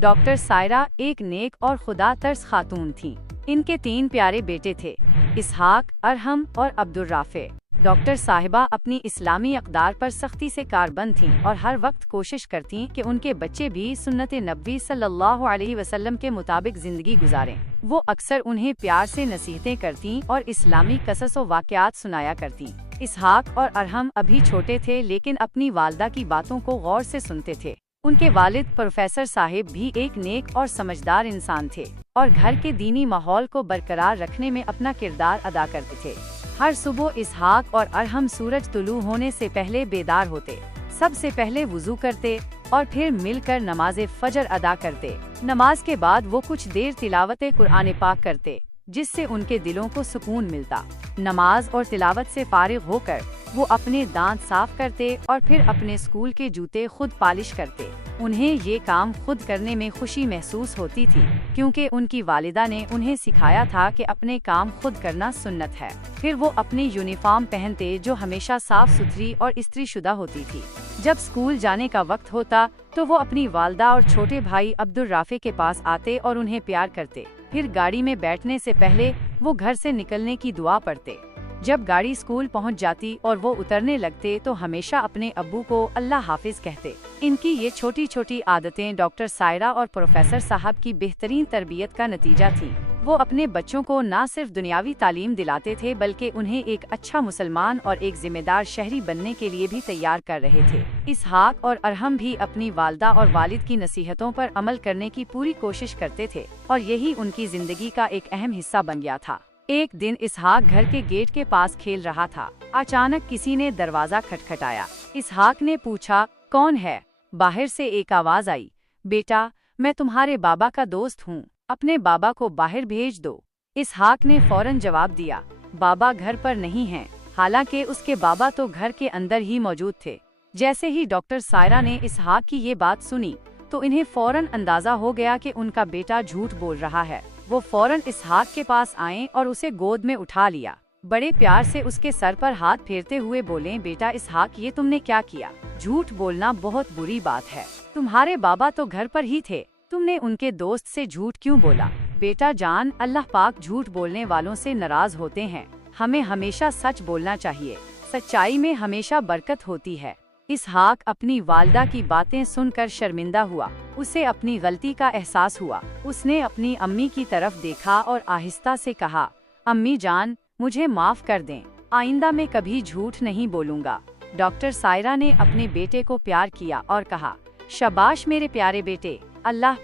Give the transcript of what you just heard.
Doctor Saira एक नेक और खुदा तर्स खातून थीं। इनके 3 प्यारे बेटे थे, इसहाक, अरहम और अब्दुर्राफे। डॉक्टर साहिबा अपनी इस्लामी अक़दार पर सख्ती से कारबंद थीं और हर वक्त कोशिश करती कि उनके बच्चे भी सुन्नत नबी सल्लल्लाहु अलैहि वसल्लम के मुताबिक जिंदगी गुजारें। वो अक्सर उन्हें प्यार से नसीहतें करती और इस्लामी कसस व वाक़यात सुनाया करती। इसहाक और अरहम अभी छोटे थे, लेकिन अपनी वालदा की बातों को गौर से सुनते थे। उनके वालिद प्रोफेसर साहिब भी एक नेक और समझदार इंसान थे और घर के दीनी माहौल को बरकरार रखने में अपना किरदार अदा करते थे। हर सुबह इसहाक और अरहम सूरज तुलू होने से पहले बेदार होते, सबसे पहले वुजू करते और फिर मिलकर नमाज फजर अदा करते। नमाज के बाद वो कुछ देर तिलावत कुरान पाक करते, जिससे उनके दिलों को सुकून मिलता। नमाज और तिलावत से फारिग होकर वो अपने दांत साफ करते और फिर अपने स्कूल के जूते खुद पॉलिश करते। उन्हें ये काम खुद करने में खुशी महसूस होती थी, क्योंकि उनकी वालिदा ने उन्हें सिखाया था कि अपने काम खुद करना सुन्नत है। फिर वो अपनी यूनिफॉर्म पहनते, जो हमेशा साफ सुथरी और इस्त्री शुदा होती थी। जब स्कूल जाने का वक्त होता तो वो अपनी वालदा और छोटे भाई अब्दुर्राफे के पास आते और उन्हें प्यार करते। फिर गाड़ी में बैठने से पहले वो घर से निकलने की दुआ पढ़ते। जब गाड़ी स्कूल पहुंच जाती और वो उतरने लगते तो हमेशा अपने अब्बू को अल्लाह हाफिज कहते। इनकी ये छोटी छोटी आदतें डॉक्टर सायरा और प्रोफेसर साहब की बेहतरीन तरबियत का नतीजा थी। वो अपने बच्चों को न सिर्फ दुनियावी तालीम दिलाते थे, बल्कि उन्हें एक अच्छा मुसलमान और एक जिम्मेदार शहरी बनने के लिए भी तैयार कर रहे थे। इसहाक और अरहम भी अपनी वालदा और वालिद की नसीहतों पर अमल करने की पूरी कोशिश करते थे और यही उनकी जिंदगी का एक अहम हिस्सा बन गया था। एक दिन इसहाक घर के गेट के पास खेल रहा था। अचानक किसी ने दरवाजा खटखटाया। इसहाक ने पूछा, कौन है? बाहर से एक आवाज आई, बेटा, मैं तुम्हारे बाबा का दोस्त हूँ, अपने बाबा को बाहर भेज दो। इसहाक ने फौरन जवाब दिया, बाबा घर पर नहीं हैं। हालांकि उसके बाबा तो घर के अंदर ही मौजूद थे। जैसे ही डॉक्टर सायरा ने इसहाक की ये बात सुनी तो इन्हें फौरन अंदाजा हो गया कि उनका बेटा झूठ बोल रहा है। वो फौरन इसहाक के पास आए और उसे गोद में उठा लिया। बड़े प्यार से उसके सर पर हाथ फेरते हुए बोले, बेटा इसहाक, ये तुमने क्या किया? झूठ बोलना बहुत बुरी बात है। तुम्हारे बाबा तो घर पर ही थे, तुमने उनके दोस्त से झूठ क्यों बोला? बेटा जान, अल्लाह पाक झूठ बोलने वालों से नाराज होते हैं। हमें हमेशा सच बोलना चाहिए। सच्चाई में हमेशा बरकत होती है। इसहाक अपनी वालदा की बातें सुनकर शर्मिंदा हुआ। उसे अपनी गलती का एहसास हुआ। उसने अपनी अम्मी की तरफ देखा और आहिस्ता से कहा, अम्मी जान, मुझे माफ कर दें, आइंदा मैं कभी झूठ नहीं बोलूंगा। डॉक्टर सायरा ने अपने बेटे को प्यार किया और कहा, शाबाश मेरे प्यारे बेटे, अल्लाह